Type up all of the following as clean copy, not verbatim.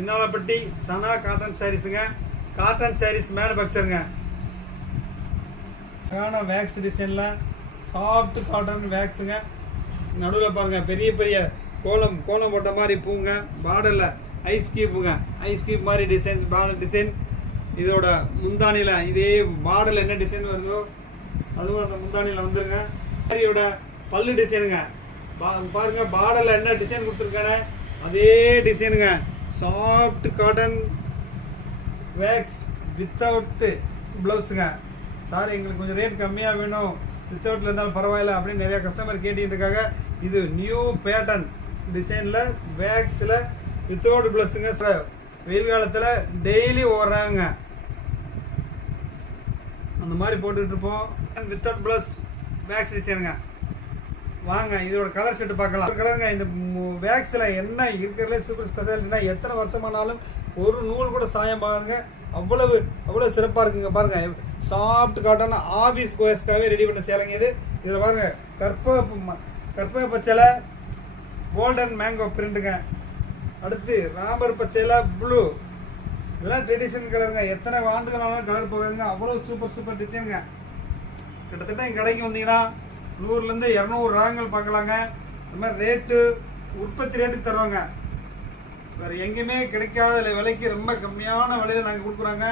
சின்னாலப்பட்டி சனா cotton சாரீஸுங்க. Cotton saris மேனுஃபேக்சருங்க. அழகான wax டிசைனில் soft cotton வேக்ஸுங்க. நடுவில் பாருங்கள் பெரிய பெரிய கோலம் போட்ட மாதிரி பூங்க. பார்டரில் ஐஸ் கியூப்புங்க. ஐஸ் கியூப் மாதிரி டிசைன். இதோட முந்தானியில் இதே பார்டரில் என்ன டிசைன் வருதோ அதுவும் அந்த முந்தானியில் வந்துருங்க. சாரியோட பல்லு டிசைனுங்க. பாருங்க பார்டரில் என்ன டிசைன் கொடுத்துருக்கானே அதே டிசைனுங்க. சாஃப்ட் காட்டன் வேக்ஸ் வித்தவுட் ப்ளவுஸுங்க. சாரி எங்களுக்கு கொஞ்சம் ரேட் கம்மியாக வேணும், வித்தவுட்டில் இருந்தாலும் பரவாயில்ல அப்படின்னு நிறையா கஸ்டமர் கேட்டுக்கிட்டு இருக்காங்க. இது நியூ பேட்டர்ன் டிசைனில் வேக்ஸில் வித்தவுட் ப்ளவுஸுங்க. வெயில் காலத்தில் டெய்லி ஓடுறாங்க அந்த மாதிரி போட்டுக்கிட்டு இருப்போம். வித்தவுட் ப்ளவுஸ் வேக்ஸ் டிசைனுங்க. வாங்க இதோட கலர் செட்டு பார்க்கலாம். கலருங்க. இந்த வேக்ஸில் என்ன இருக்கிறதுலே சூப்பர் ஸ்பெஷாலிட்டினா எத்தனை வருஷமானாலும் ஒரு நூல் கூட சாயம் பாருங்க. அவ்வளோ சிறப்பாக இருக்குங்க. பாருங்கள் சாஃப்ட் காட்டன் ஆஃபீஸ் கோயஸ்க்காகவே ரெடி பண்ண சேலைங்க இது. இதில் பாருங்கள் கற்பக பச்சையில் கோல்டன் மேங்கோ பிரிண்ட்டுங்க. அடுத்து ராமர் பச்சையில் ப்ளூ. இதெல்லாம் ட்ரெடிஷனல் கலருங்க. எத்தனை ஆண்டுகளாலும் கலர் போகுதுங்க. அவ்வளோ சூப்பர் டிசைனுங்க. கிட்டத்தட்ட எங்கள் கடைக்கு வந்தீங்கன்னா 100லேருந்து 200 ராகங்கள் பார்க்கலாங்க. இந்த மாதிரி ரேட்டு உற்பத்தி ரேட்டுக்கு தருவாங்க. வேறு எங்கேயுமே கிடைக்காத விலைக்கு ரொம்ப கம்மியான விலையில் நாங்கள் கொடுக்குறோங்க.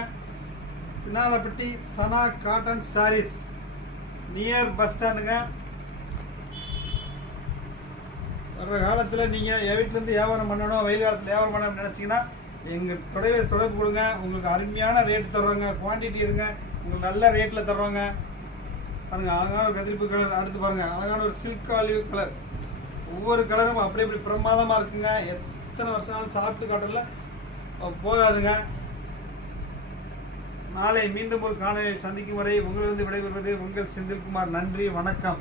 சின்னாலப்பட்டி சனா காட்டன் சாரீஸ் நியர் பஸ் ஸ்டாண்டுங்க. வர்ற காலத்தில் நீங்கள் வீட்டிலேருந்து வியாபாரம் பண்ணணும், வெயில் காலத்தில் வியாபாரம் பண்ணணும்னு நினச்சிங்கன்னா எங்கள் தொடர்பு கொடுங்க. உங்களுக்கு அருமையான ரேட்டு தருவாங்க. குவான்டிட்டி எடுங்க, உங்களுக்கு நல்ல ரேட்டில் தருவாங்க. பாருங்கள் அழகான ஒரு கத்திரிப்பு கலர். அடுத்து பாருங்கள் அழகான ஒரு சில்க் ஆலிவ் கலர். ஒவ்வொரு கலரும் அப்படி பிரமாதமாக இருக்குங்க. எத்தனை வருஷம் சாப்பிட்டு காட்டலில் போகாதுங்க. நாளை மீண்டும் ஒரு காணொலியில் சந்திக்கும் வரை உங்களிலிருந்து விடைபெறுவது உங்கள் செந்தில்குமார். நன்றி, வணக்கம்.